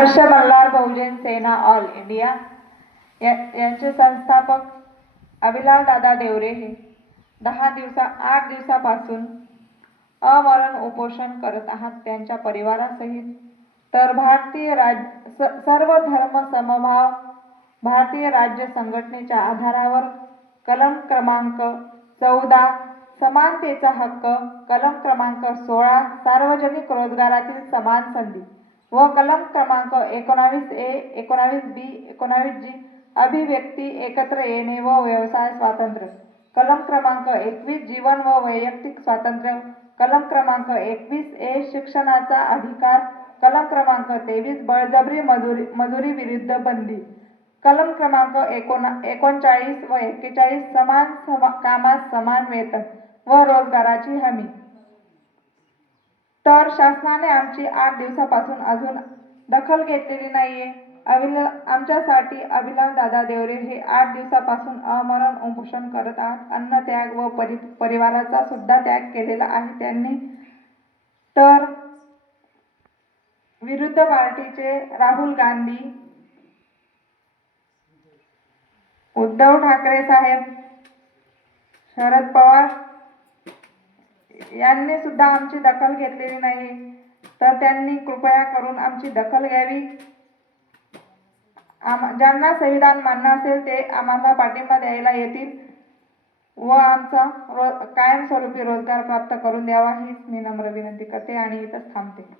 Harsh Malhar Bahujan Sena all India या यांचे संस्थापक अभिलाल दादा देवरे हे दहा दिवसा आठ दिवसापासून अमरण उपोषण करत आहात. त्यांच्या परिवारासहित तर भारतीय राज स- सर्व धर्म समभाव भारतीय राज्य संघटनेच्या आधारावर कलम क्रमांक चौदा समानतेचा हक्क कलम क्रमांक सोळा सार्वजनिक रोजगारातील समान संधी व कलम क्रमांक एकोणावीस ए एकोणावीस बी एकोणावीस जी. अभिव्यक्ती एकत्र येणे व व्यवसाय स्वातंत्र्य. कलम क्रमांक एकवीस जीवन व वैयक्तिक स्वातंत्र्य. कलम क्रमांक एकवीस ए शिक्षणाचा अधिकार. कलम क्रमांक तेवीस बळजबरी मजुरी मजुरी विरुद्ध बंदी. कलम क्रमांक एकोणा एकोणचाळीस व एक्केचाळीस समान समा कामास समान वेतन व रोजगाराची हमी. तर शासनाने आमची आठ दिवसापासून अजून दखल घेतलेली नाही आहे अविला आमच्यासाठी अभिलाल दादा देवरे हे आठ दिवसापासून अमरण उपोषण करत आहात. अन्न त्याग व परि परिवाराचा सुद्धा त्याग केलेला आहे त्यांनी. तर विरुद्ध पार्टीचे राहुल गांधी उद्धव ठाकरे साहेब शरद पवार यांनी सुद्धा आमची दखल घेतलेली नाही. तर त्यांनी कृपया करून आमची दखल घ्यावी. आम ज्यांना संविधान मान्य असेल ते आम्हाला पाठिंबा द्यायला येतील व आमचा रो कायमस्वरूपी रोजगार प्राप्त करून द्यावा हीच मी नम्र विनंती करते आणि इथंच थांबते.